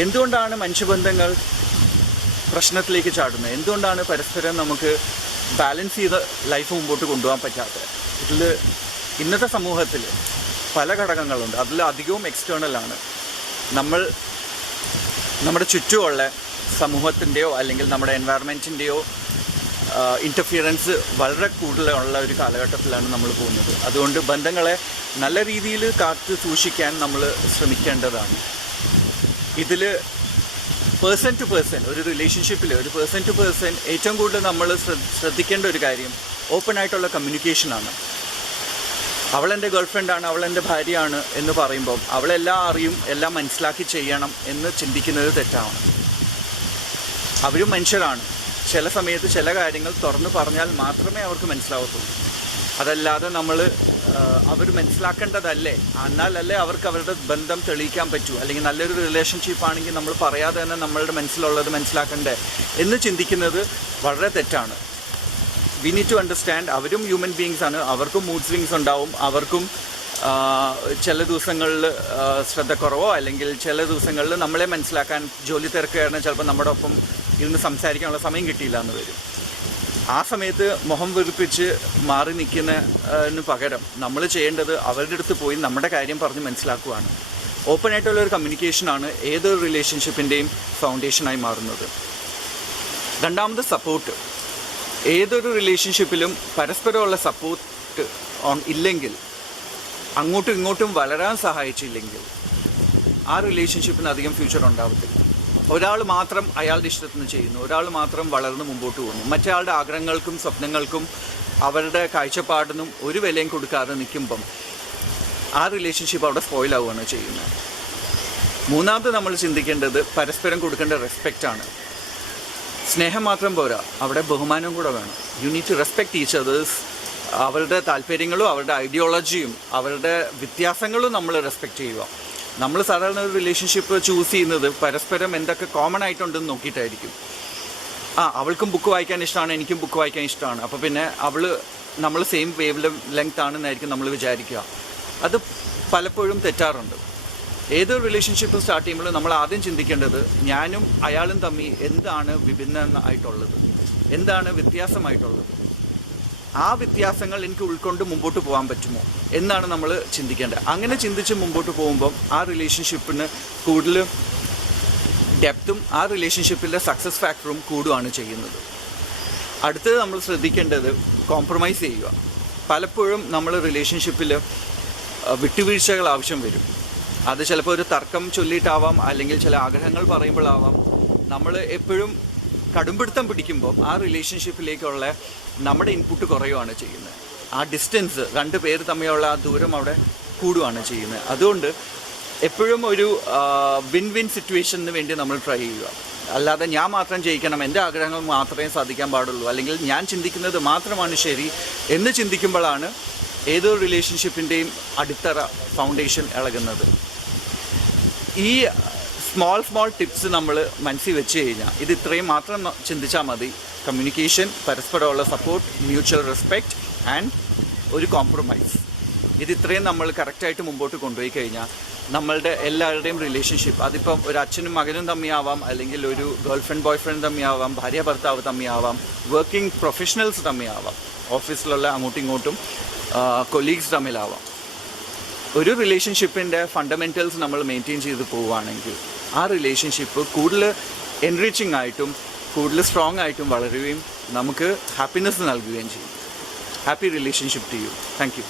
എന്തുകൊണ്ടാണ് മനുഷ്യബന്ധങ്ങൾ പ്രശ്നത്തിലേക്ക് ചാടുന്നത്? എന്തുകൊണ്ടാണ് പരസ്പരം നമുക്ക് ബാലൻസ് ചെയ്ത് ലൈഫ് മുമ്പോട്ട് കൊണ്ടുപോകാൻ പറ്റാത്തത്? ഇതിൽ ഇന്നത്തെ സമൂഹത്തിൽ പല ഘടകങ്ങളുണ്ട്. അതിൽ അധികവും എക്സ്റ്റേണലാണ്. നമ്മുടെ ചുറ്റുമുള്ള സമൂഹത്തിൻ്റെയോ അല്ലെങ്കിൽ നമ്മുടെ എൻവയറമെൻറ്റിൻ്റെയോ ഇൻ്റർഫിയറൻസ് വളരെ കൂടുതലുള്ള ഒരു കാലഘട്ടത്തിലാണ് നമ്മൾ പോകുന്നത്. അതുകൊണ്ട് ബന്ധങ്ങളെ നല്ല രീതിയിൽ കാത്തു സൂക്ഷിക്കാൻ നമ്മൾ ശ്രമിക്കേണ്ടതാണ്. ഇതിൽ പേഴ്സൺ ടു പേഴ്സൺ, ഒരു റിലേഷൻഷിപ്പിൽ ഒരു പേഴ്സൺ ടു പേഴ്സൺ ഏറ്റവും കൂടുതൽ നമ്മൾ ശ്രദ്ധിക്കേണ്ട ഒരു കാര്യം ഓപ്പൺ ആയിട്ടുള്ള കമ്മ്യൂണിക്കേഷനാണ്. അവളെൻ്റെ ഗേൾഫ്രണ്ടാണ്, അവളെൻ്റെ ഭാര്യയാണ് എന്ന് പറയുമ്പോൾ അവളെല്ലാം അറിയും, എല്ലാം മനസ്സിലാക്കി ചെയ്യണം എന്ന് ചിന്തിക്കുന്നത് തെറ്റാണ്. അവരും മനുഷ്യരാണ്. ചില സമയത്ത് ചില കാര്യങ്ങൾ തുറന്നു പറഞ്ഞാൽ മാത്രമേ അവർക്ക് മനസ്സിലാവത്തുള്ളൂ. അതല്ലാതെ അവർ മനസ്സിലാക്കേണ്ടതല്ലേ, എന്നാലല്ലേ അവർക്ക് അവരുടെ ബന്ധം തെളിയിക്കാൻ പറ്റൂ. അല്ലെങ്കിൽ നല്ലൊരു റിലേഷൻഷിപ്പ് ആണെങ്കിൽ നമ്മൾ പറയാതെ തന്നെ നമ്മളുടെ മനസ്സിലുള്ളത് മനസ്സിലാക്കണ്ടേ എന്ന് ചിന്തിക്കുന്നത് വളരെ തെറ്റാണ്. വി നീഡ് ടു അണ്ടർസ്റ്റാൻഡ് അവരും ഹ്യൂമൻ ബീങ്സ് ആണ്. അവർക്കും മൂഡ് സ്വിങ്സ് ഉണ്ടാവും. അവർക്കും ചില ദിവസങ്ങളിൽ ശ്രദ്ധക്കുറവോ അല്ലെങ്കിൽ ചില ദിവസങ്ങളിൽ നമ്മളെ മനസ്സിലാക്കാൻ ജോലി തിരക്കുകയാണ്, ചിലപ്പോൾ നമ്മുടെ ഒപ്പം ഇരുന്ന് സംസാരിക്കാനുള്ള സമയം കിട്ടിയില്ല എന്ന് വരും. ആ സമയത്ത് മുഖം വെറുപ്പിച്ച് മാറി നിൽക്കുന്നതിന് പകരം നമ്മൾ ചെയ്യേണ്ടത് അവരുടെ അടുത്ത് പോയി നമ്മുടെ കാര്യം പറഞ്ഞ് മനസ്സിലാക്കുകയാണ്. ഓപ്പൺ ആയിട്ടുള്ള ഒരു കമ്മ്യൂണിക്കേഷനാണ് ഏതൊരു റിലേഷൻഷിപ്പിൻ്റെയും ഫൗണ്ടേഷനായി മാറുന്നത്. രണ്ടാമത് സപ്പോർട്ട്. ഏതൊരു റിലേഷൻഷിപ്പിലും പരസ്പരമുള്ള സപ്പോർട്ട് ഇല്ലെങ്കിൽ, അങ്ങോട്ടും ഇങ്ങോട്ടും വളരാൻ സഹായിച്ചില്ലെങ്കിൽ ആ റിലേഷൻഷിപ്പിന് അധികം ഫ്യൂച്ചർ ഉണ്ടാവത്തില്ല. ഒരാൾ മാത്രം അയാളുടെ ഇഷ്ടത്തിന് ചെയ്യുന്നു, ഒരാൾ മാത്രം വളർന്ന് മുമ്പോട്ട് പോകുന്നു, മറ്റേ ആഗ്രഹങ്ങൾക്കും സ്വപ്നങ്ങൾക്കും അവരുടെ കാഴ്ചപ്പാടിനും ഒരു വിലയും കൊടുക്കാതെ നിൽക്കുമ്പം ആ റിലേഷൻഷിപ്പ് അവിടെ സ്പോയിൽ ആവുകയാണ് ചെയ്യുന്നത്. മൂന്നാമത് നമ്മൾ ചിന്തിക്കേണ്ടത് പരസ്പരം കൊടുക്കേണ്ട റെസ്പെക്റ്റാണ്. സ്നേഹം മാത്രം പോരാ, അവിടെ ബഹുമാനം കൂടെ വേണം. You need to respect each others. അവരുടെ താല്പര്യങ്ങളും അവരുടെ ഐഡിയോളജിയും അവരുടെ വ്യത്യാസങ്ങളും നമ്മൾ റെസ്പെക്റ്റ് ചെയ്യുക. നമ്മൾ സാധാരണ ഒരു റിലേഷൻഷിപ്പ് ചൂസ് ചെയ്യുന്നത് പരസ്പരം എന്തൊക്കെ കോമൺ ആയിട്ടുണ്ടെന്ന് നോക്കിയിട്ടായിരിക്കും. അവൾക്കും ബുക്ക് വായിക്കാൻ ഇഷ്ടമാണ്, എനിക്കും ബുക്ക് വായിക്കാൻ ഇഷ്ടമാണ്, അപ്പോൾ പിന്നെ നമ്മൾ സെയിം വേവ് ലെങ്ത് ആണെന്നായിരിക്കും നമ്മൾ വിചാരിക്കുക. അത് പലപ്പോഴും തെറ്റാറുണ്ട്. ഏതൊരു റിലേഷൻഷിപ്പ് സ്റ്റാർട്ട് ചെയ്യുമ്പോഴും നമ്മൾ ആദ്യം ചിന്തിക്കേണ്ടത് ഞാനും അയാളും തമ്മിൽ എന്താണ് വിഭിന്നമായിട്ടുള്ളത്, എന്താണ് വ്യത്യാസമായിട്ടുള്ളത്, ആ വ്യത്യാസങ്ങൾ എനിക്ക് ഉൾക്കൊണ്ട് മുമ്പോട്ട് പോകാൻ പറ്റുമോ എന്നാണ് നമ്മൾ ചിന്തിക്കേണ്ടത്. അങ്ങനെ ചിന്തിച്ച് മുമ്പോട്ട് പോകുമ്പം ആ റിലേഷൻഷിപ്പിന് കൂടുതൽ ഡെപ്തും ആ റിലേഷൻഷിപ്പിലെ സക്സസ് ഫാക്ടറും കൂടുകയാണ് ചെയ്യുന്നത്. അടുത്തത് നമ്മൾ ശ്രദ്ധിക്കേണ്ടത് കോംപ്രമൈസ് ചെയ്യുക. പലപ്പോഴും നമ്മൾ റിലേഷൻഷിപ്പിൽ വിട്ടുവീഴ്ചകൾ ആവശ്യം വരും. അത് ചിലപ്പോൾ ഒരു തർക്കം ചൊല്ലിയിട്ടാവാം, അല്ലെങ്കിൽ ചില ആഗ്രഹങ്ങൾ പറയുമ്പോഴാവാം. നമ്മൾ എപ്പോഴും കടുംപിടുത്തം പിടിക്കുമ്പോൾ ആ റിലേഷൻഷിപ്പിലേക്കുള്ള നമ്മുടെ ഇൻപുട്ട് കുറയുകയാണ് ചെയ്യുന്നത്. ആ ഡിസ്റ്റൻസ്, രണ്ട് പേര് തമ്മിലുള്ള ആ ദൂരം അവിടെ കൂടുകയാണ് ചെയ്യുന്നത്. അതുകൊണ്ട് എപ്പോഴും ഒരു വിൻ വിൻ സിറ്റുവേഷന് വേണ്ടി നമ്മൾ ട്രൈ ചെയ്യുക. അല്ലാതെ ഞാൻ മാത്രം ജയിക്കണം, എൻ്റെ ആഗ്രഹങ്ങൾ മാത്രമേ സാധിക്കാൻ പാടുള്ളൂ, അല്ലെങ്കിൽ ഞാൻ ചിന്തിക്കുന്നത് മാത്രമാണ് ശരി എന്ന് ചിന്തിക്കുമ്പോഴാണ് ഏതൊരു റിലേഷൻഷിപ്പിൻ്റെയും അടിത്തറ, ഫൗണ്ടേഷൻ ഇളകുന്നത്. ഈ സ്മോൾ ടിപ്സ് നമ്മൾ മനസ്സിൽ വെച്ച് കഴിഞ്ഞാൽ ഇത് ഇത്രയും മാത്രം ചിന്തിച്ചാൽ മതി. കമ്മ്യൂണിക്കേഷൻ, പരസ്പരമുള്ള സപ്പോർട്ട്, മ്യൂച്വൽ റെസ്പെക്റ്റ് ആൻഡ് ഒരു കോംപ്രമൈസ്. ഇത്രയും നമ്മൾ കറക്റ്റായിട്ട് മുമ്പോട്ട് കൊണ്ടുപോയി കഴിഞ്ഞാൽ നമ്മളുടെ എല്ലാവരുടെയും റിലേഷൻഷിപ്പ്, അതിപ്പം ഒരു അച്ഛനും മകനും തമ്മിയാവാം, അല്ലെങ്കിൽ ഒരു ഗേൾഫ്രണ്ട് ബോയ്ഫ്രണ്ട് തമ്മിയാവാം, ഭാര്യ ഭർത്താവ് തമ്മിയാവാം, വർക്കിംഗ് പ്രൊഫഷണൽസ് തമ്മിയാവാം, ഓഫീസിലുള്ള അങ്ങോട്ടും ഇങ്ങോട്ടും കൊലീഗ്സ് തമ്മിലാവാം. ഒരു റിലേഷൻഷിപ്പിൻ്റെ ഫണ്ടമെൻറ്റൽസ് നമ്മൾ മെയിൻറ്റെയിൻ ചെയ്ത് പോവുകയാണെങ്കിൽ ആ റിലേഷൻഷിപ്പ് കൂടുതൽ എൻറിച്ചിങ് ആയിട്ടും കൂടുതൽ സ്ട്രോങ് ആയിട്ടും വളരുകയും നമുക്ക് ഹാപ്പിനെസ് നൽകുകയും ചെയ്യും. Happy relationship to you. Thank U.